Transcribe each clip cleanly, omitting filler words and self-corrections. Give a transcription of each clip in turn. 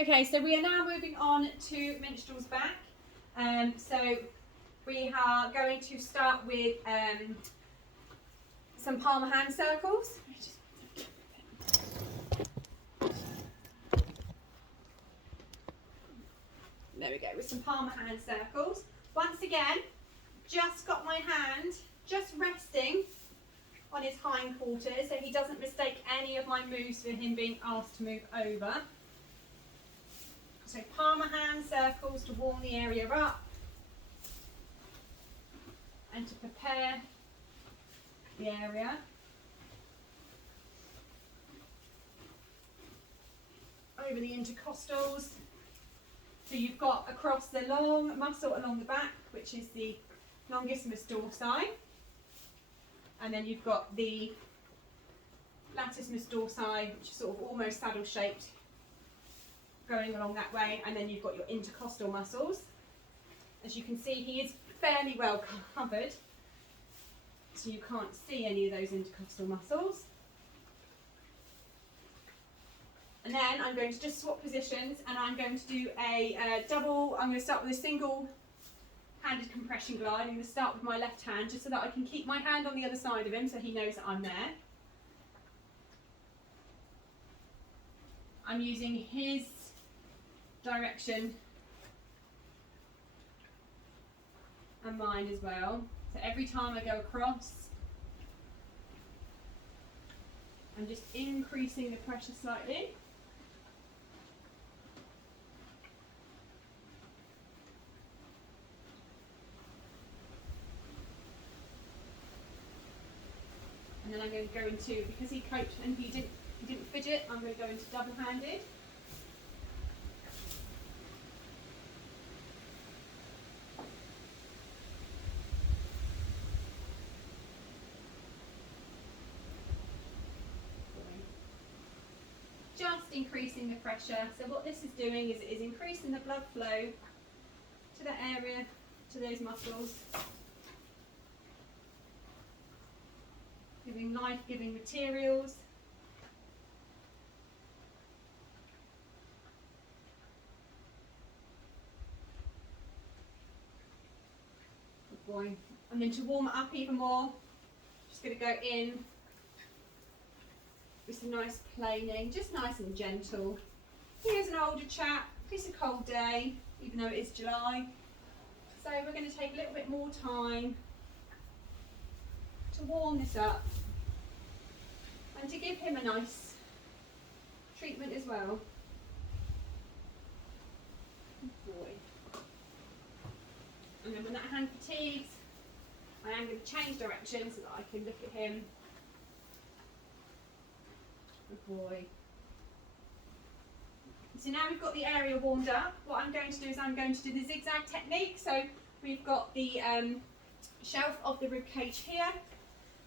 Okay, so we are now moving on to minstrel's back. So we are going to start with some palm hand circles. There we go, with some palm hand circles. Once again, just got my hand just resting on his hind quarters so he doesn't mistake any of my moves for him being asked to move over. So palmer hand circles to warm the area up and to prepare the area. Over the intercostals. So you've got across the long muscle along the back, which is the longissimus dorsi. And then you've got the latissimus dorsi, which is sort of almost saddle shaped, going along that way. And then you've got your intercostal muscles. As you can see, he is fairly well covered, so you can't see any of those intercostal muscles. And then I'm going to just swap positions, and I'm going to do a double. I'm going to start with a single handed compression glide. I'm going to start with my left hand just so that I can keep my hand on the other side of him so he knows that I'm there. I'm using his direction and mine as well. So every time I go across, I'm just increasing the pressure slightly. And then I'm going to go into, because he coped and he didn't fidget, I'm going to go into double-handed. Just increasing the pressure. So what this is doing is it is increasing the blood flow to that area, to those muscles. Giving life-giving materials. Good boy. And then to warm it up even more, just going to go in with some nice planing, just nice and gentle. Here's an older chap. It's a cold day, even though it is July. So we're going to take a little bit more time to warm this up and to give him a nice treatment as well. Good boy. And then when that hand fatigues, I am going to change direction so that I can look at him. Good boy. So now we've got the area warmed up, what I'm going to do is I'm going to do the zigzag technique. So we've got the shelf of the rib cage here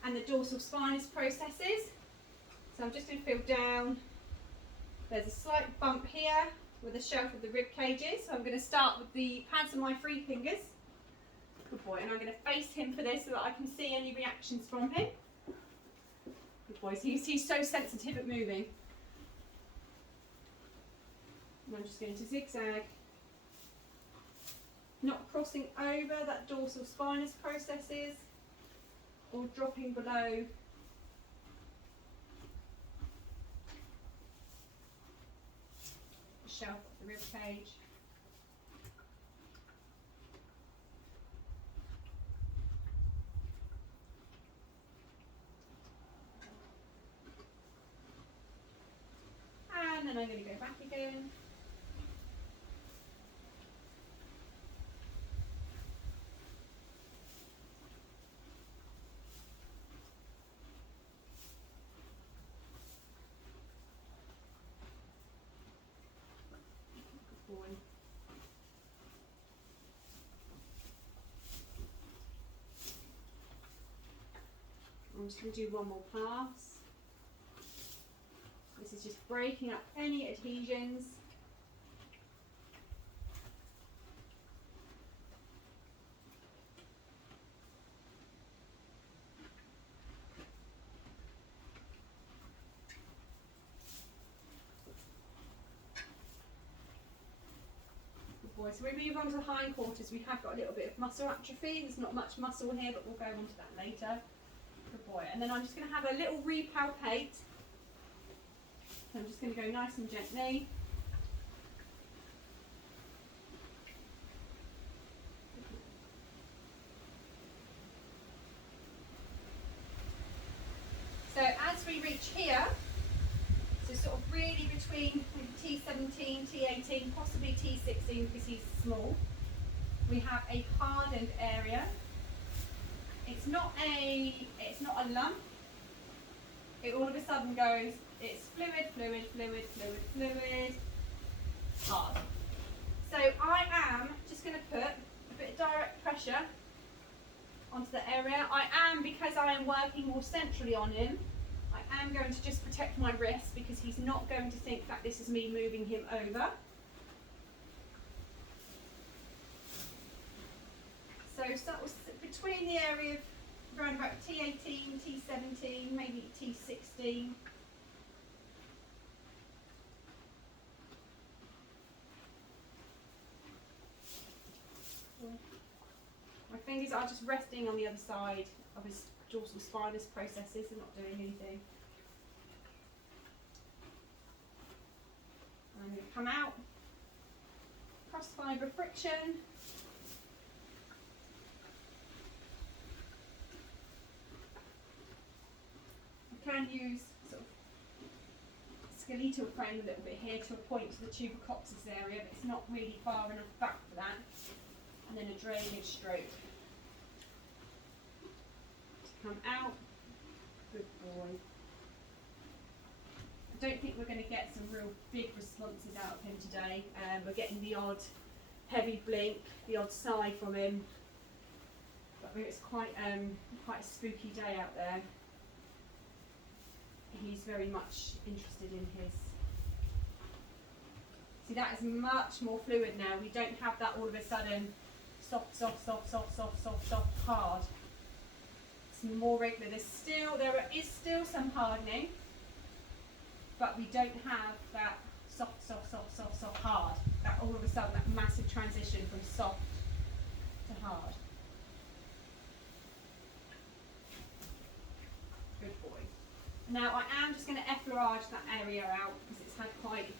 and the dorsal spinous processes. So I'm just going to feel down. There's a slight bump here where the shelf of the rib cage is. So I'm going to start with the pads of my free fingers. Good boy. And I'm going to face him for this so that I can see any reactions from him. Good boy. So he's so sensitive at moving. And I'm just going to zigzag, not crossing over that dorsal spinous processes or dropping below the shelf of the rib cage. And then I'm going to go back again. I'm just going to do one more pass. This is just breaking up any adhesions. boy. So we move on to the hindquarters. We have got a little bit of muscle atrophy. There's not much muscle here, but we'll go on to that later. Good boy. And then I'm just going to have a little repalpate. So I'm just going to go nice and gently. So as we reach here, so sort of really between T17, T18, possibly T16 because he's small, we have a hardened area. It's not a lump. It all of a sudden goes, it's fluid, fluid, fluid, fluid, fluid, hard. So I am just going to put a bit of direct pressure onto the area. I am, because I am working more centrally on him, I am going to just protect my wrist because he's not going to think that this is me moving him over. So that was between the area of around about T18, T17, maybe T16. My fingers are just resting on the other side of his dorsal spinous processes and not doing anything. I'm going to come out, cross fibre friction. I can use sort of skeletal frame a little bit here to a point to the tubercoctus area, but it's not really far enough back for that. And then a drainage stroke. Come out. Good boy. I don't think we're going to get some real big responses out of him today. We're getting the odd heavy blink, the odd sigh from him. But it's quite a spooky day out there. He's very much interested in his. See, that is much more fluid now. We don't have that all of a sudden soft, soft, soft, soft, soft, soft, soft, hard. It's more regular. There is still some hardening, but we don't have that soft, soft, soft, soft, soft, hard. That all of a sudden, that massive transition from soft to hard. Good boy. Now I am just going to effleurage that area out because it's had quite.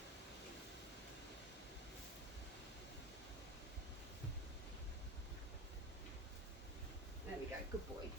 There we go. Good boy.